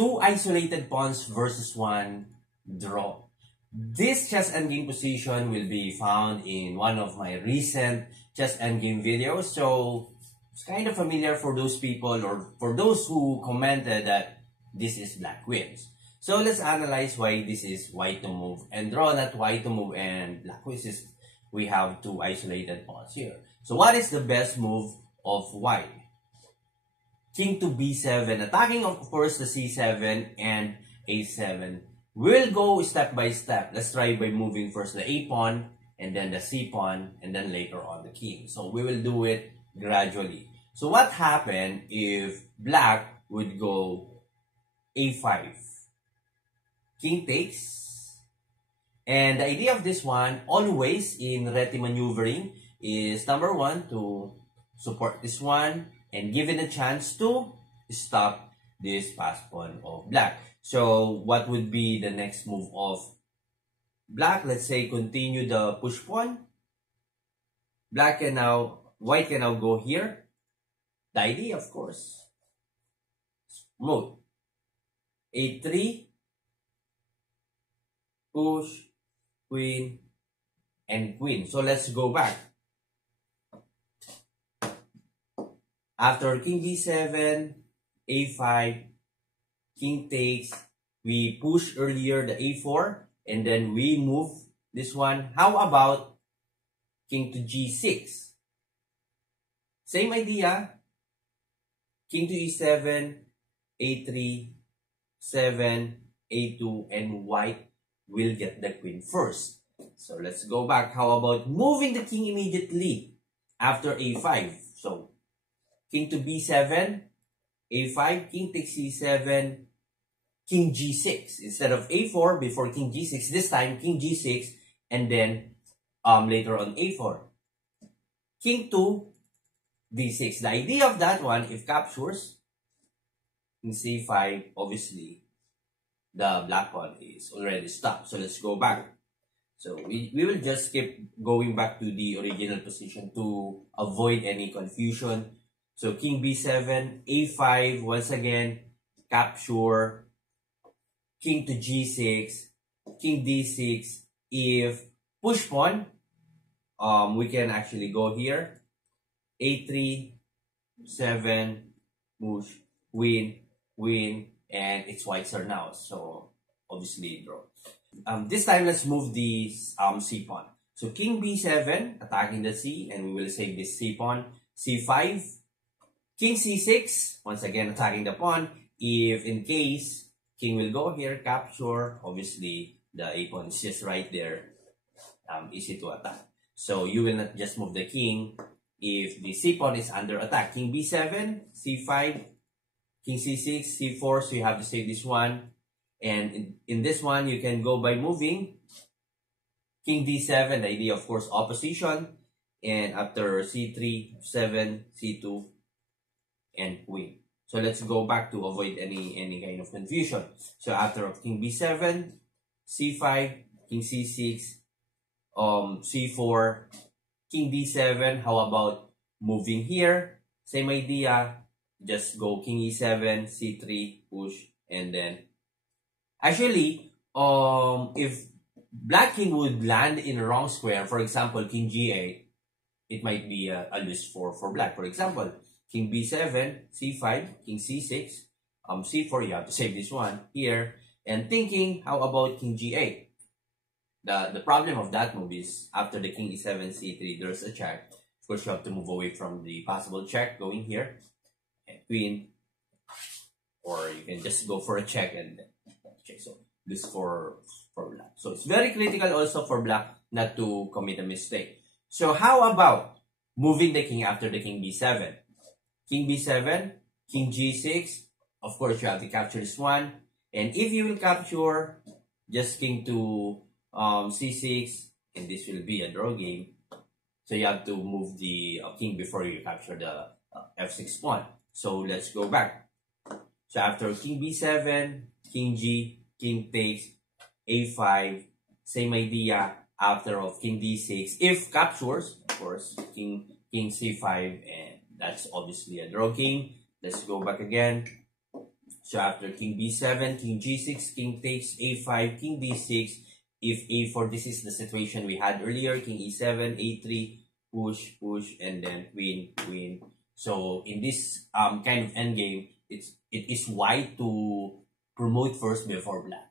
two isolated pawns versus one draw. This chess endgame position will be found in one of my recent chess endgame videos, so it's kind of familiar for those people or for those who commented that this is black wins. So let's analyze why this is white to move and draw, not white to move and black wins. We have two isolated pawns here. So what is the best move of white? King to b7, attacking of course the c7 and a7. We'll go step by step. Let's try by moving first the a pawn and then the c pawn and then later on the king. So we will do it gradually. So what happened if black would go a5? King takes. And the idea of this one, always in reti maneuvering, is number one, to support this one and give it a chance to stop this pass pawn of black. So what would be the next move of black? Let's say continue the push pawn. White can now go here. The idea, of course, mode a3, push, queen, and queen. So let's go back. After king d7, a5, king takes, we push earlier the a4, and then we move this one. How about king to g6? Same idea. King to e7, a3, 7, a2, and white will get the queen first. So let's go back. How about moving the king immediately after a5? So king to b7, a5, king takes c7, king g6. Instead of a4 before king g6, this time king g6 and then later on a4. King to d6. The idea of that one, if captures, in c5, obviously, the black pawn is already stopped. So let's go back. So we will just keep going back to the original position to avoid any confusion. So king b7, a5, once again, capture, king to g6, king d6. If push pawn, we can actually go here, a3, 7, push, win, and it's white's turn now. So obviously draw. This time let's move the c pawn. So king b7, attacking the c, and we will save this c pawn. c5, king c6, once again attacking the pawn. If in case king will go here, capture, obviously the a pawn is just right there, easy to attack. So you will not just move the king if the c pawn is under attack. King b7, c5, king c6, c4, so you have to save this one. And in this one, you can go by moving king d7, the idea of course opposition, and after c3, 7, c2, and queen. So let's go back to avoid any kind of confusion. So after king b7, c5, king c6, c4, king d7. How about moving here? Same idea. Just go king e7, c3, push, and then actually, if black king would land in a wrong square, for example, king g8, it might be a lose for black. For example, king b7, c5, king c6, c4, you have to save this one here. And thinking, how about king g8? The problem of that move is after the king e7, c3, there's a check. Of course, you have to move away from the possible check going here. And queen, or you can just go for a check and check. So this for black. So it's very critical also for black not to commit a mistake. So how about moving the king after the king b7? King b7, king g6. Of course, you have to capture this one. And if you will capture, just king to c6, and this will be a draw game. So you have to move the king before you capture the f6 pawn. So let's go back. So after king b7, king g, king takes, a5, same idea after of king d6. If captures, of course, king c5, and that's obviously a draw game. Let's go back again. So after king b7, king g6, king takes a5, king d6. If a4, this is the situation we had earlier. King e7, a3, push, push, and then queen, queen. So in this kind of endgame, it is white to promote first before black.